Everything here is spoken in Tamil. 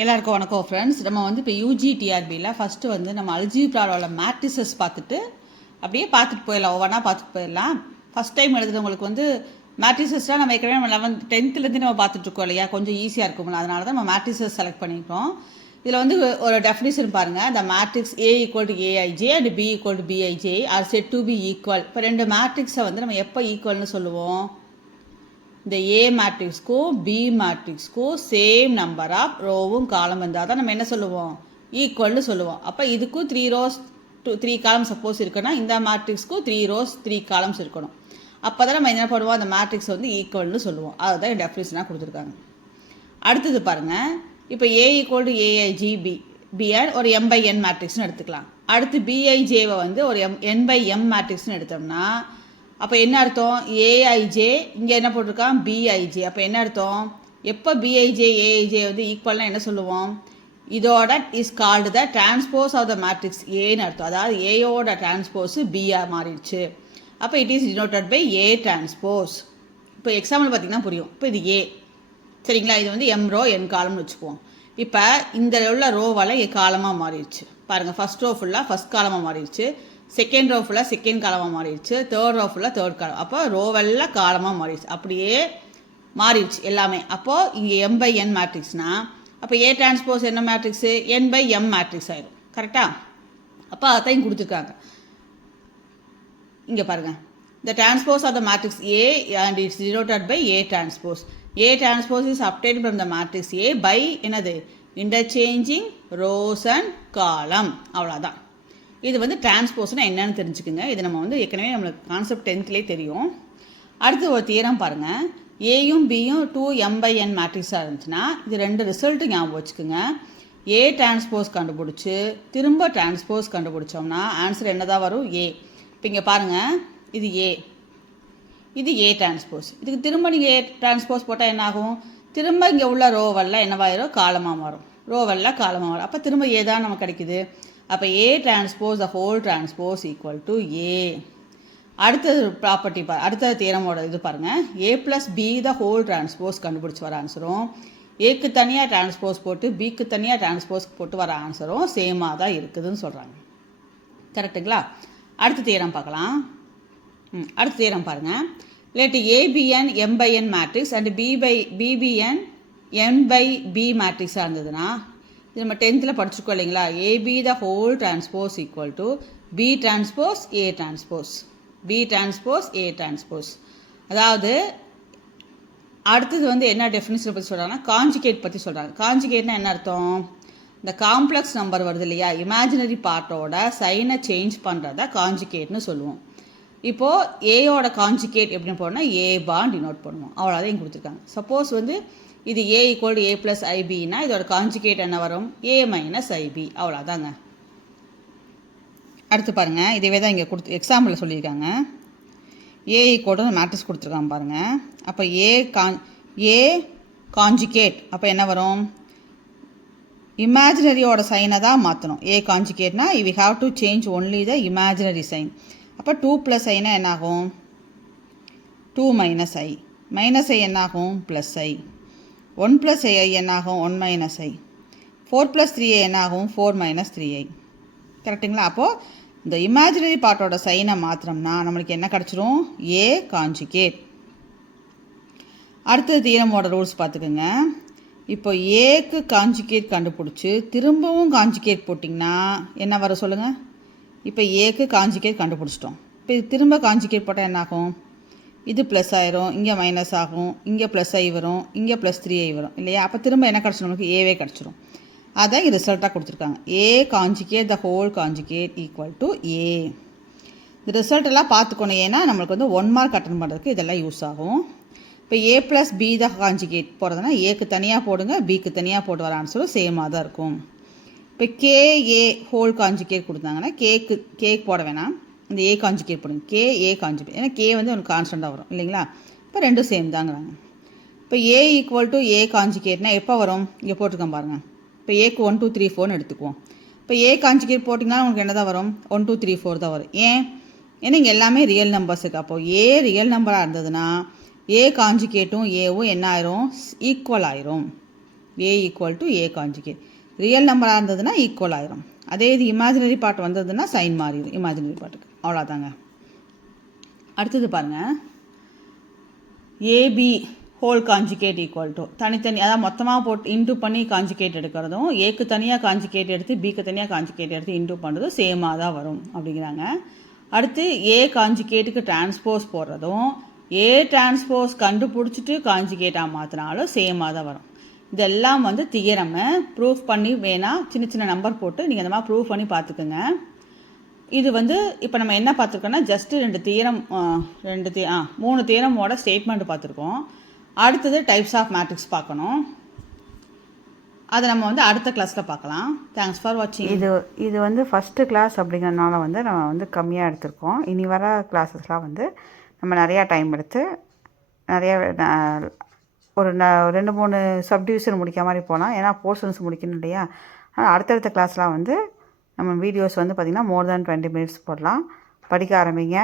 எல்லாருக்கும் வணக்கம் ஃப்ரெண்ட்ஸ். நம்ம வந்து இப்போ யூஜிடிஆர்பியில் ஃபஸ்ட்டு வந்து நம்ம அல்ஜீப்ராவோட மேட்ரிசஸ் பார்த்துட்டு அப்படியே பார்த்துட்டு போயிடலாம், ஒவ்வொன்றா பார்த்துட்டு போயிடலாம். ஃபஸ்ட் டைம் எழுதுறவங்களுக்கு வந்து மேட்ரிசஸ்லாம் நம்ம ஏற்கனவே நம்ம 10th நம்ம பார்த்துட்ருக்கோம் இல்லையா, கொஞ்சம் ஈஸியாக இருக்கும்ல, அதனால தான் நம்ம மேட்ரிசஸ் செலக்ட் பண்ணிக்கிறோம். இதில் வந்து ஒரு டெஃபினிஷன் பாருங்கள். இந்த matrix A equal to aij and B equal to bij are said to be equal. இப்போ ரெண்டு மேட்ரிக்ஸை வந்து நம்ம எப்போ ஈக்குவல்னு சொல்லுவோம்? இந்த ஏ மேட்ரிக்ஸ்க்கும் பி மேட்ரிக்ஸ்க்கும் சேம் நம்பர் ஆஃப் ரோவும் காலம் இருந்தால் தான் நம்ம என்ன சொல்லுவோம்? ஈக்குவல்னு சொல்லுவோம். அப்போ இதுக்கும் 3 rows 3 columns சப்போஸ் இருக்குன்னா இந்த மேட்ரிக்ஸ்க்கும் 3 rows 3 columns இருக்கணும். அப்போ தான் நம்ம என்ன பண்ணுவோம்? அந்த மேட்ரிக்ஸ் வந்து ஈக்குவல்னு சொல்லுவோம். அதுதான் டெஃபினிஷனாக கொடுத்துருக்காங்க. அடுத்தது பாருங்கள். இப்போ ஏ ஈக்குவல் டு ஏஐஜி பிஆர் ஒரு M/N மேட்ரிக்ஸ்னு எடுத்துக்கலாம். அடுத்து பிஐஜேவை வந்து ஒரு N/M மேட்ரிக்ஸ்னு எடுத்தோம்னா அப்போ என்ன அர்த்தம்? ஏஐஜே இங்கே என்ன போட்டிருக்கான்? பிஐஜே. அப்போ என்ன அர்த்தம்? எப்போ பிஐஜே ஏஐஜே வந்து ஈக்குவல்னால் என்ன சொல்லுவோம்? இதோட is called the transpose of the matrix ஏன்னு அர்த்தம். அதாவது ஏயோட டிரான்ஸ்போஸ் பிஆர் மாறிடுச்சு. அப்போ it is denoted by A transpose. இப்போ எக்ஸாம்பிள் பார்த்திங்கன்னா புரியும். இப்போ இது ஏ, சரிங்களா? இது வந்து எம் ரோ என் காலம்னு வச்சுக்குவோம். இப்போ இந்த உள்ள ரோவால் காலமாக மாறிடுச்சு பாருங்கள். ஃபஸ்ட் ரோ ஃபுல்லாக ஃபஸ்ட் காலமாக மாறிடுச்சு, செகண்ட் ரோ ஃபுல்லாக செகண்ட் காலமாக மாறிடுச்சு, தேர்ட் ரோ ஃபுல்லாக தேர்ட் காலம். அப்போ ரோவெல்லாம் காலமாக மாறிடுச்சு, அப்படியே மாறிடுச்சு எல்லாமே. அப்போது இங்கே M/N மேட்ரிக்ஸ்னால் அப்போ ஏ டிரான்ஸ்போஸ் என்ன மேட்ரிக்ஸு? N/M மேட்ரிக்ஸ் ஆயிடும். கரெக்டாக? அப்போ அதையும் கொடுத்துருக்காங்க. இங்கே பாருங்கள். The transpose of the matrix A and it's denoted by A transpose. A transpose is obtained from the matrix A by என்னது? Interchanging rows and column. அவ்வளோதான். இது வந்து டிரான்ஸ்போஸ்னால் என்னன்னு தெரிஞ்சுக்குங்க. இது நம்ம வந்து ஏற்கனவே நம்மளுக்கு கான்செப்ட் 10th தெரியும். அடுத்து ஒரு தியரம் பாருங்கள். ஏயும் பியும் 2M/N மேட்ரிக்ஸாக இருந்துச்சுன்னா இது ரெண்டு ரிசல்ட்டு ஞாபகம் வச்சுக்கோங்க. ஏ டிரான்ஸ்போஸ் கண்டுபிடிச்சி திரும்ப டிரான்ஸ்போஸ் கண்டுபிடிச்சோம்னா ஆன்சர் என்ன தான் வரும்? ஏ. இப்போ இங்கே பாருங்கள், இது ஏ, இது ஏ டிரான்ஸ்போஸ். இதுக்கு திரும்ப நீங்கள் ஏ டிரான்ஸ்போஸ் போட்டால் என்னாகும்? திரும்ப இங்கே உள்ள ரோவெல்லாம் என்னவாயிரும்? காலமாக மாறும். ரோவெல்லாம் காலமாக மாறும். அப்போ திரும்ப ஏ தான் நமக்கு கிடைக்குது. அப்போ A transpose the whole transpose equal to A. அடுத்தது ப்ராப்பர்ட்டி அடுத்த தியரமோட இது பாருங்கள். A plus B the whole transpose கண்டுபிடிச்சி வர ஆன்சரும் ஏக்கு தனியாக டிரான்ஸ்போஸ் போட்டு பிக்கு தனியாக டிரான்ஸ்போஸ் போட்டு வர ஆன்சரும் சேமாக தான் இருக்குதுன்னு சொல்கிறாங்க. கரெக்டுங்களா? அடுத்த தியரம் பார்க்கலாம். அடுத்த தியரம் பாருங்கள். Let A be an M/N matrix and B be an N/B மேட்ரிக்ஸாக இருந்ததுன்னா இது நம்ம 10th படிச்சுக்கோ இல்லைங்களா? A B the whole transpose equal to B transpose A transpose, B transpose A transpose. அதாவது அடுத்தது வந்து என்ன டெஃபினிஷன் பற்றி சொல்கிறாங்கன்னா காஞ்சுகேட் பற்றி சொல்கிறாங்க. காஞ்சுகேட்னா என்ன அர்த்தம்? இந்த காம்ப்ளெக்ஸ் நம்பர் வருது இல்லையா, இமேஜினரி பார்ட்டோட சைனை சேஞ்ச் பண்ணுறத காஞ்சுகேட்னு சொல்லுவோம். இப்போது ஏயோட காஞ்சுகேட் எப்படின்னு போடணும்னா ஏ பார் டினோட் பண்ணுவோம். அவ்வளோதான் இங்கே கொடுத்துருக்காங்க. சப்போஸ் வந்து இது ஏ ஈக்குவல் டு ஏ ப்ளஸ் ஐபின்னா இதோட காஞ்சுகேட் என்ன வரும்? ஏ மைனஸ் ஐபி. அவ்வளோதாங்க. அடுத்து பாருங்கள். இதுவே தான் இங்கே எக்ஸாம்பிளில் சொல்லியிருக்காங்க. ஏ ஈக்குவல் டு மேட்ரிக்ஸ் கொடுத்துருக்காங்க பாருங்கள். அப்போ ஏ காஞ்சுகேட் அப்போ என்ன வரும்? இமேஜினரியோட சைனை தான் மாற்றணும். ஏ காஞ்சுகேட்னா we have to change only the imaginary sign. அப்போ 2 + ஐனா என்னாகும்? 2 - ஐ. மைனஸ் ஐ என்னாகும்? ப்ளஸ் ஐ. 1 + ஐ என்னாகும்? 1 - ஐ. 4 + 3ஐ என்னாகும்? 4 - 3ஐ. கரெக்டுங்களா? அப்போது இந்த இமேஜினரி பார்ட்டோட சைனை மாத்திரம்னா நம்மளுக்கு என்ன கிடச்சிரும்? ஏ காஞ்சுகேட். அடுத்தது தியரமோட ரூல்ஸ் பார்த்துக்குங்க. இப்போ ஏக்கு காஞ்சுகேட் கண்டுபிடிச்சி திரும்பவும் காஞ்சுகேட் போட்டிங்கன்னா என்ன வர சொல்லுங்கள்? இப்போ ஏக்கு காஞ்சுகேட் கண்டுபிடிச்சிட்டோம். இப்போ இது திரும்ப காஞ்சுகேட் போட்டால் என்னாகும்? இது ப்ளஸ் ஆயிரும், இங்கே மைனஸ் ஆகும், இங்கே ப்ளஸ் ஐ வரும், இங்கே ப்ளஸ் 3ஐ வரும் இல்லையா? அப்போ திரும்ப என்ன கிடச்சிடும்? நமக்கு ஏவே கிடச்சிரும். அதான் இங்கே ரிசல்ட்டாக கொடுத்துருக்காங்க. A conjugate the whole conjugate equal to A. இந்த ரிசல்ட் எல்லாம் பார்த்துக்கணும். ஏன்னா நம்மளுக்கு வந்து 1 மார்க் அட்டன் பண்ணுறதுக்கு இதெல்லாம் யூஸ் ஆகும். இப்போ ஏ ப்ளஸ் பி த காஞ்சுகேட் போடுறதுனா ஏக்கு தனியாக போடுங்க, பிக்கு தனியாக போட்டு வர ஆன்சரும் சேமாக தான் இருக்கும். இப்போ ஏ ஹோல் காஞ்சுகேட் கொடுத்தாங்கன்னா கேக்கு போட வேணாம், இந்த ஏ காஞ்சுகேட் போடுங்க. ஏ காஞ்சுகேட், ஏன்னா கே வந்து ஒன்று கான்ஸ்டண்ட்டாக வரும் இல்லைங்களா? இப்போ ரெண்டும் சேம் தாங்கிறாங்க. இப்போ ஏ ஈக்குவல் டு ஏ காஞ்சுகேட்னா எப்போ வரும்? இங்கே போட்டிருக்கோம் பாருங்கள். இப்போ ஏக்கு 1 2 3 4ன்னு எடுத்துக்குவோம். இப்போ ஏ காஞ்சுகேட் போட்டிங்கன்னா உங்களுக்கு என்ன தான் வரும்? 1 2 3 4 தான் வரும். ஏன்னா இங்கே எல்லாமே ரியல் நம்பர்ஸ் இருக்குது. அப்போது ஏ ரியல் நம்பராக இருந்ததுன்னா ஏ காஞ்சுகேட்டும் ஏவும் என்ன ஆயிரும்? ஈக்குவல் ஆயிரும். A equal to A conjugate. Real நம்பராக இருந்ததுன்னா ஈக்குவல் ஆயிரும். அதே இது இமேஜினரி பார்ட் வந்ததுன்னா சைன் மாறிடும் இமேஜினரி பார்ட்டுக்கு. அவ்வளோதாங்க. அடுத்தது பாருங்கள், AB whole conjugate equal to தனித்தனி, அதாவது மொத்தமாக போட்டு இன்டூ பண்ணி காஞ்சுகேட் எடுக்கிறதும், ஏக்கு தனியாக காஞ்சுகேட் எடுத்து பிக்கு தனியாக காஞ்சுகேட் எடுத்து இன்டூ பண்ணுறதும் சேமாக தான் வரும் அப்படிங்கிறாங்க. அடுத்து ஏ காஞ்சுகேட்டுக்கு டிரான்ஸ்போஸ் போடுறதும், ஏ டிரான்ஸ்போஸ் கண்டுபிடிச்சிட்டு காஞ்சுகேட்டாக மாற்றினாலும் சேமாக தான் வரும். இதெல்லாம் வந்து தியரமை ப்ரூஃப் பண்ணி வேணால் சின்ன சின்ன நம்பர் போட்டு நீங்கள் இந்த மாதிரி ப்ரூஃப் பண்ணி பார்த்துக்குங்க. இது வந்து இப்போ நம்ம என்ன பார்த்துருக்கோன்னா ஜஸ்ட்டு 3 தியரமோட ஸ்டேட்மெண்ட் பார்த்துருக்கோம். அடுத்தது டைப்ஸ் ஆஃப் மேட்ரிக்ஸ் பார்க்கணும். அதை நம்ம வந்து அடுத்த கிளாஸில் பார்க்கலாம். தேங்க்ஸ் ஃபார் வாட்சிங். இது வந்து ஃபஸ்ட்டு கிளாஸ் அப்படிங்கிறதுனால வந்து நம்ம வந்து கம்மியாக எடுத்திருக்கோம். இனி வர கிளாஸஸ்லாம் வந்து நம்ம நிறையா டைம் எடுத்து நிறைய ஒரு 2-3 சப்டிவிஷன் முடிக்கிற மாதிரி போகலாம். ஏன்னா போர்ஷன்ஸ் முடிக்கணும் இல்லையா. ஆனால் அடுத்தடுத்த கிளாஸ்லாம் வந்து நம்ம வீடியோஸ் வந்து பார்த்திங்கன்னா மோர் தேன் 20 மினிட்ஸ் போடலாம். படிக்க ஆரம்பிங்க.